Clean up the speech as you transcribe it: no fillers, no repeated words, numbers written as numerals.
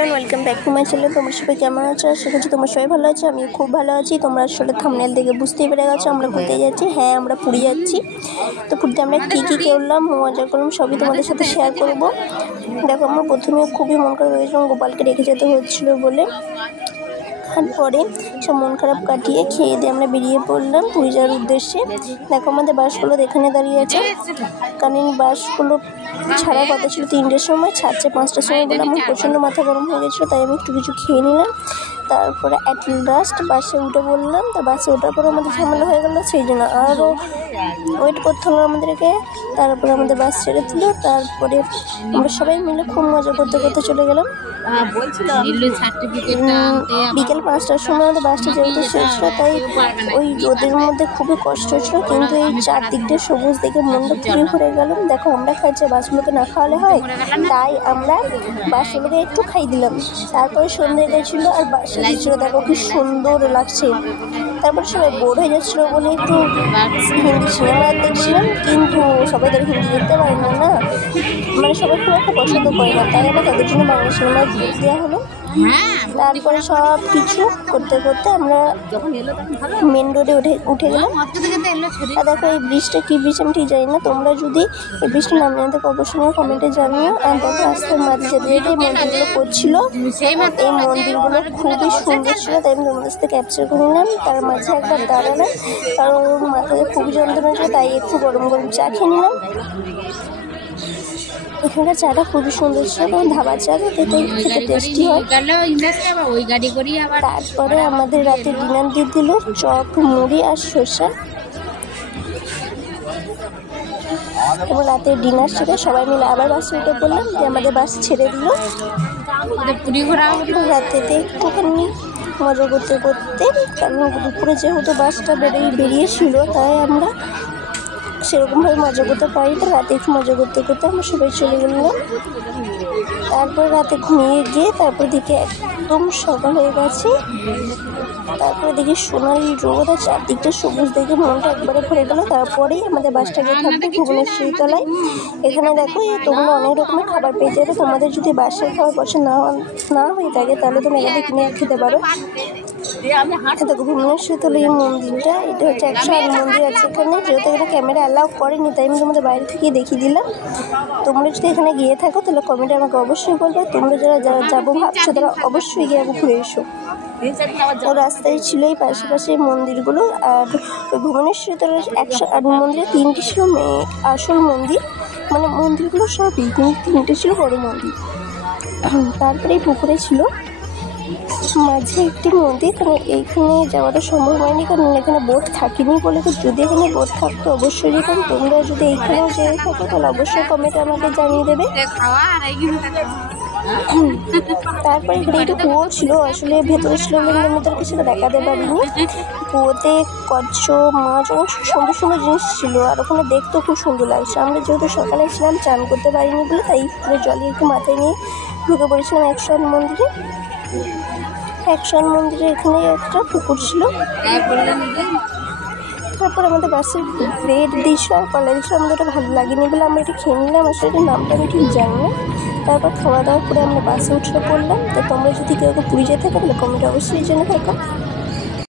Everyone, welcome back to my channel. তোমরা সবাই কেমন আছো? আশা করছি তোমরা সবাই ভালো আছো। আমি খুব ভালো আছি। তোমরা আসলে থাম্বনেল দেখে বুঝতেই পেরে গেছো আমরা ঘুরতে যাচ্ছি। হ্যাঁ, আমরা পুরী যাচ্ছি। তো পুরীতে আমরা কী করলাম, মজা করলাম, সবই তোমাদের সাথে শেয়ার করবো। দেখো, আমার প্রথমে খুবই মন খারাপ হয়েছিলাম, গোপালকে রেখে যেতে হচ্ছিলো বলে। তারপরে সব মন খারাপ কাটিয়ে খেয়ে দিয়ে আমরা বেরিয়ে পড়লাম পুরী যাওয়ার উদ্দেশ্যে। দেখো, আমাদের বাসগুলো এখানে দাঁড়িয়ে আছে, কারণ বাসগুলো ছাড়ার কথা ছিল 3টের সময়, ছাড়ছে 5টার সময় বলে আমার প্রচণ্ড মাথা গরম হয়ে গেছিলো, তাই আমি একটু কিছু খেয়ে নিলাম। তারপরে অ্যাট লাস্ট বাসে উঠে পড়লাম। তো বাসে ওঠার পরে আমাদের ঝামেলা হয়ে গেলো, সেই জন্য আরও ওয়েট করতে হলো আমাদেরকে। তারপরে আমাদের বাস ছেড়ে দিল। তারপরে আমরা সবাই মিলে খুব মজা করতে করতে চলে গেলাম। বিকেল 5টার সময় আমাদের বাসটা যেহেতু শেষলো, তাই ওই রোদের মধ্যে খুবই কষ্ট হচ্ছিলো, কিন্তু এই চারদিকটা সবুজ দেখে মনটা খুবই ভরে গেল। দেখো, আমরা খাইছি, বাসগুলোকে না খাওয়ালে হয়, তাই আমরা বাসগুলোকে একটু খাই দিলাম। তারপরে সন্ধ্যে গেছিলো আর বাসে দিচ্ছিলো, দেখো কি সুন্দর লাগছে। তারপর সবাই বোর হয়ে যাচ্ছিলো বলে একটু হিন্দি সিনেমা দেখছিলাম, কিন্তু সবাই তো হিন্দি দেখতে পারে না, মানে সবাই খুব একটা পছন্দ করে না, তাই আমরা তাদের জন্য বাংলা সিনেমা দেওয়া হলো। তারপরে সব কিছু করতে করতে আমরা মেন রোডে উঠে গেলাম। আর দেখো, এই ব্রিজটা কী ব্রিজ আমি ঠিক জানি না, তোমরা যদি এই ব্রিজটার নাম জানতে অবশ্যই কমেন্টে জানিও। আর দেখো, রাস্তার মাঝে যেতে যেতে এই মন্দিরগুলো করছিল, এই মন্দিরগুলো খুবই সুন্দর ছিল, তাই আমি তোমাদের সাথে ক্যাপচার করে নিলাম। তার মাঝে একবার দাঁড়ালাম, কারণ মাথায় খুবই যন্ত্রণা ছিল, তাই একটু গরম গরম চা খেয়ে নিলাম। এখানকার চাটা খুবই সুন্দর ছিল, কারণ ধাবার চা খেতে টেস্টি হয়। তারপরে আমাদের রাতে ডিনার দিয়ে দিল চপ, মুড়ি আর শসা। এবং রাতের ডিনার সেটা সবাই মিলে আবার বাসে উঠে পড়লাম, যে আমাদের বাস ছেড়ে দিল। রাতেতে একটুখানি মজা করতে করতে, কারণ দুপুরে যেহেতু বাসটা বেরিয়েছিল, তাই আমরা সেরকমভাবে মজা করতে পারি না। রাতে একটু মজা করতে করতে আমরা সবাই চলে গেলাম। তারপর রাতে ঘুমিয়ে গিয়ে তারপর দিকে একদম সকাল হয়ে গেছে। তারপরে দেখি সোনালি রোদ আর চারদিকটা সবুজ দেখে মনটা একবারে ভরে গেলো। তারপরেই আমাদের বাসটা গিয়ে থাকবে ভুবনেশ্বরী তলায়। এখানে দেখো, তোমরা অনেক রকমের খাবার পেয়ে যাবে। তোমাদের যদি বাসের খাবার পছন্দ না হয়ে থাকে, তাহলে তুমি এখানে কিনে খেতে পারো। দেখো, ভুবনেশ্বরী তলায় এই মন্দিরটা, এটা হচ্ছে 108 মন্দির আছে এখানে। যেহেতু এটা ক্যামেরা অ্যালাউ করেনি, তাই আমি তোমাদের বাইরে থেকে দেখিয়ে দিলাম। তোমরা যদি এখানে গিয়ে থাকো, তাহলে কমেন্টে আমাকে অবশ্যই বলবে। তোমরা যারা যাবো ভাবছো, তারা অবশ্যই গিয়ে ঘুরে এসো। ও রাস্তায় ছিল এই পাশে মন্দিরগুলো। আর ওই ভুবনেশ্বরী তলার 108 মন্দিরে 3টি ছিল আসল মন্দির, মানে মন্দিরগুলো সবই, কিন্তু 3টে ছিল বড় মন্দির। তারপরে এই পুকুরে ছিল মাঝে একটি মন্দির, কারণ এইখানে যাওয়াটা সম্ভব হয়নি, কারণ এখানে বোট থাকিনি বলে। তো যদি এখানে বোট থাকতো অবশ্যই যেতাম। তোমরা যদি এইখানেও যেয়ে থাকো, তাহলে অবশ্যই কমেন্টে আমাকে জানিয়ে দেবে। তারপরে এখানে একটু কুয়ো ছিল, আসলে ভেতরে ছিল ভেতরে সেটা দেখাতে পারিনি। কুয়োতে কচ্ছপ, মাছ, অনেক সুন্দর সুন্দর জিনিস ছিল, আর ওখানে দেখতেও খুব সুন্দর লাগছে। আমরা যেহেতু সকালে ছিলাম, চান করতে পারিনি বলে, তাই পুরো জলে একটু মাথায় নিয়ে ঢুকে পড়েছিলাম 108 মন্দিরে। 108 মন্দিরে এখানে একটা পুকুর ছিল। তারপর আমাদের বাসের ব্রেড দিয়েছিল আর কলা দিয়েছিল, আমাদের ওটা ভালো লাগেনি বলে আমরা এটা খেয়ে নিলাম। আসলে এটার নামটা আমি ঠিক জানি না। তারপর খাওয়া দাওয়া করে আমরা বাসে উঠে পড়লাম। তো তোমরা যদি কেউ পুরী যেতে থাকো, তাহলে কমেন্টে অবশ্যই জেনে থাকো।